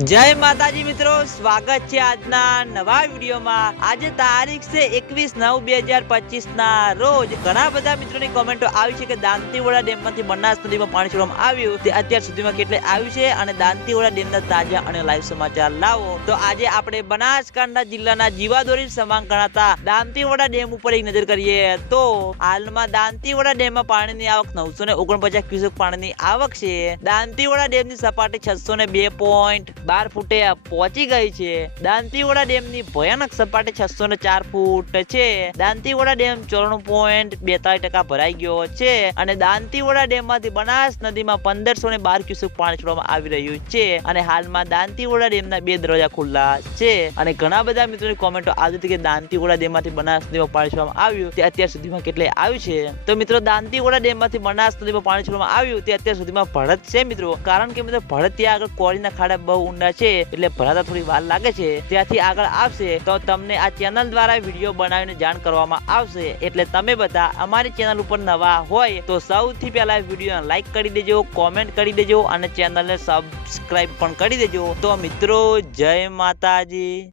જય માતાજી મિત્રો, સ્વાગત છે આજના નવા વિડીયોમાં. આજે તારીખ છે એકવીસ નવ બે હજાર પચીસ ના રોજ ઘણા બધા મિત્રોની કોમેન્ટો આવી છે કે દાંતીવાડા ડેમમાંથી બનાસ નદીમાં પાણી છોડવામાં આવ્યું. તે અત્યાર સુધીમાં કેટલે આવ્યું છે અને દાંતીવાડા ડેમના તાજા અને લાઈવ સમાચાર લાવો. તો આજે આપણે બનાસકાંઠા જિલ્લાના જીવાદોરી સમાન ગણાતા દાંતીવાડા ડેમ ઉપર એક નજર કરીએ. તો હાલમાં દાંતીવાડા ડેમમાં પાણીની આવક નવસો ને ઓગણપચાસ ક્યુસેક પાણીની આવક છે. દાંતીવાડા ડેમની સપાટી છસો ને બે પોઈન્ટ બાર ફૂટે પહોંચી ગઈ છે. દાંતીવાડા ડેમની ભયાનક સપાટી છસો ને ચાર ફૂટ છે. દાંતીવાડા ડેમ ચોરાણું પોઈન્ટ બેતાલીસ ટકા ભરાઈ ગયો છે અને દાંતીવાડા ડેમમાંથી બનાસ નદીમાં પંદરસો ને બાર ક્યુસેક પાણી છોડવામાં આવી રહ્યું છે અને હાલમાં દાંતીવાડા ડેમના બે દરવાજા ખુલ્લા છે. અને ઘણા બધા મિત્રોની કોમેન્ટો આવી હતી કે દાંતીવાડા ડેમમાંથી બનાસ નદીમાં પાણી છોડવામાં આવ્યું તે અત્યાર સુધીમાં કેટલે આવ્યું છે. તો મિત્રો, દાંતીવાડા ડેમમાંથી બનાસ નદીમાં પાણી છોડવામાં આવ્યું તે અત્યાર સુધીમાં ભરત છે મિત્રો. કારણ કે મિત્રો, ભરત ત્યાં આગળ કોળીના ખાડા બહુ ઊંડા છે એટલે ભરાતા થોડી વાર લાગે છે. ત્યાંથી આગળ આવશે તો તમને આ ચેનલ દ્વારા વીડિયો બનાવીને જાણ કરવામાં આવશે. એટલે તમે બધા અમારી ચેનલ ઉપર નવા હોય તો સૌથી પહેલા વીડિયો લાઈક કરી દેજો કોમેન્ટ કરી દેજો અને ચેનલને સબસ્ક્રાઈબ પણ કરી દેજો. તો મિત્રો, જય માતાજી.